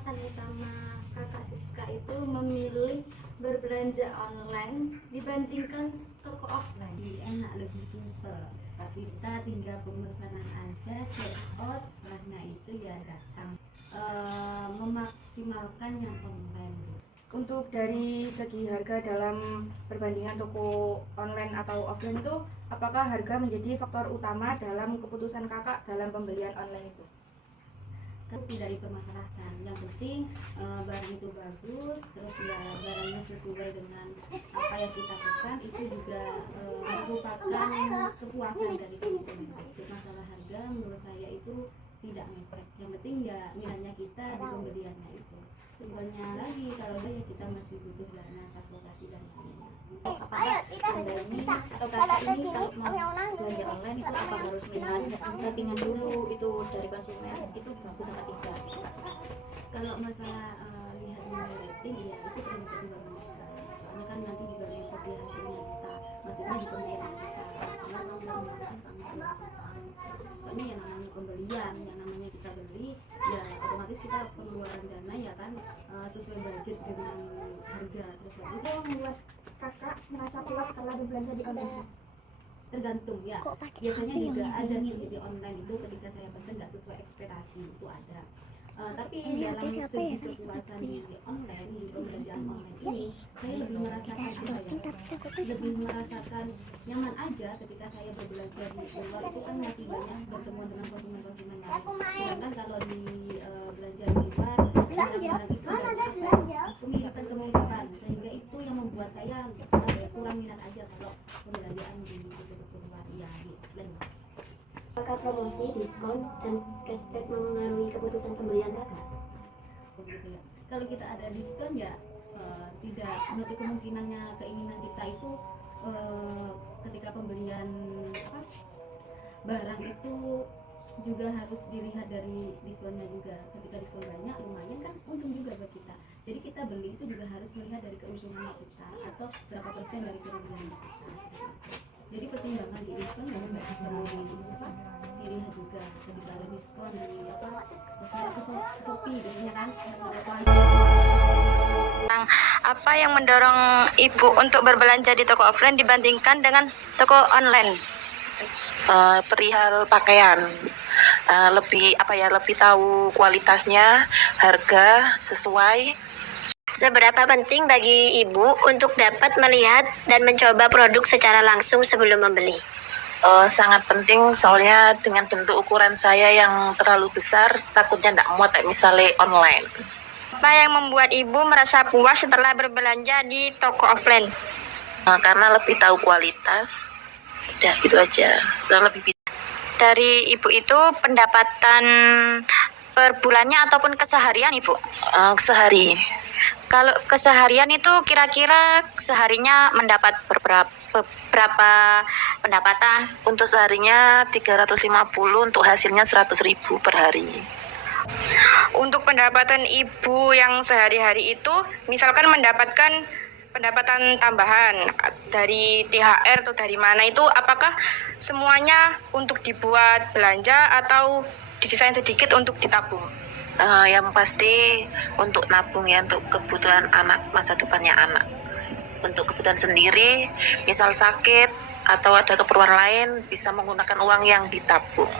alasan utama kakak Siska itu memilih berbelanja online dibandingkan toko offline? Lebih enak, lebih simpel. Kita tinggal pemesanan aja, check out, setelahnya itu ya datang. Memaksimalkan yang online. Untuk dari segi harga dalam perbandingan toko online atau offline itu, apakah harga menjadi faktor utama dalam keputusan kakak dalam pembelian online itu? Tidak dipermasalahkan, yang penting barang itu bagus, terus ya barangnya sesuai dengan apa yang kita pesan, itu juga merupakan kepuasan dari konsumen. Masalah harga menurut saya itu tidak ngefek, yang penting ya minatnya kita di pembeliannya itu. Sebenarnya lagi kalau ya kita masih butuh dana transportasi dan lainnya. Apakah anda ini atau kakak ini kalau mau belanja online itu apa harus melihat ratingan dulu itu dari konsumen itu bagus atau tidak? Kalau masalah lihat rating ya itu perlu pertimbangan kita. Soalnya kan nanti juga ngefek di hasilnya kita, maksudnya di pembelian kita. Karena soalnya yang namanya pembelian, yang namanya kita beli ya otomatis kita pengeluaran dana ya kan sesuai budget dengan harga tersebut. Itu yang membuat kakak merasa puas setelah berbelanja di online? Tergantung ya, biasanya juga ada sih di online itu ketika saya pesan nggak sesuai ekspektasi itu ada. Tapi dalam segi kepuasan di online, di pembelajaran online ini saya lebih merasakan lebih merasakan nyaman aja ketika saya berbelanja di luar itu kan masih banyak bertemu dengan konsumen-konsumen lain. Sedangkan kalau di belanja di luar barang-barang itu kemiripan sehingga itu yang membuat saya kurang minat aja kalau pembelanjaan di luar ya di offline. Apakah promosi, diskon, dan cashback mempengaruhi keputusan pembelian kakak? Begitu ya. Kalau kita ada diskon ya tidak menutup kemungkinannya keinginan kita itu ketika pembelian barang itu juga harus dilihat dari diskonnya juga. Ketika diskon banyak lumayan kan untung juga buat kita. Jadi kita beli itu juga harus melihat dari keuntungan kita atau berapa persen dari kerugian kita. Jadi pertimbangan di diskon ya perlu dilihat juga ketika ada diskon di Shopee biasanya kan. Apa yang mendorong ibu untuk berbelanja di toko offline dibandingkan dengan toko online? Perihal pakaian, lebih tahu kualitasnya, harga sesuai. Seberapa penting bagi ibu untuk dapat melihat dan mencoba produk secara langsung sebelum membeli? Sangat penting, soalnya dengan bentuk ukuran saya yang terlalu besar takutnya tidak muat misalnya online. Apa yang membuat ibu merasa puas setelah berbelanja di toko offline? Karena lebih tahu kualitas, udah gitu aja, dan lebih bisa. Dari ibu itu pendapatan per bulannya ataupun keseharian ibu? Sehari. Kalau keseharian itu kira-kira seharinya mendapat berapa pendapatan? Untuk seharinya 350, untuk hasilnya 100.000 per hari. Untuk pendapatan ibu yang sehari-hari itu, misalkan mendapatkan pendapatan tambahan dari THR atau dari mana itu, apakah semuanya untuk dibuat belanja atau disisain sedikit untuk ditabung? Yang pasti untuk nabung ya, untuk kebutuhan anak, masa depannya anak. Untuk kebutuhan sendiri, misal sakit atau ada keperluan lain, bisa menggunakan uang yang ditabung.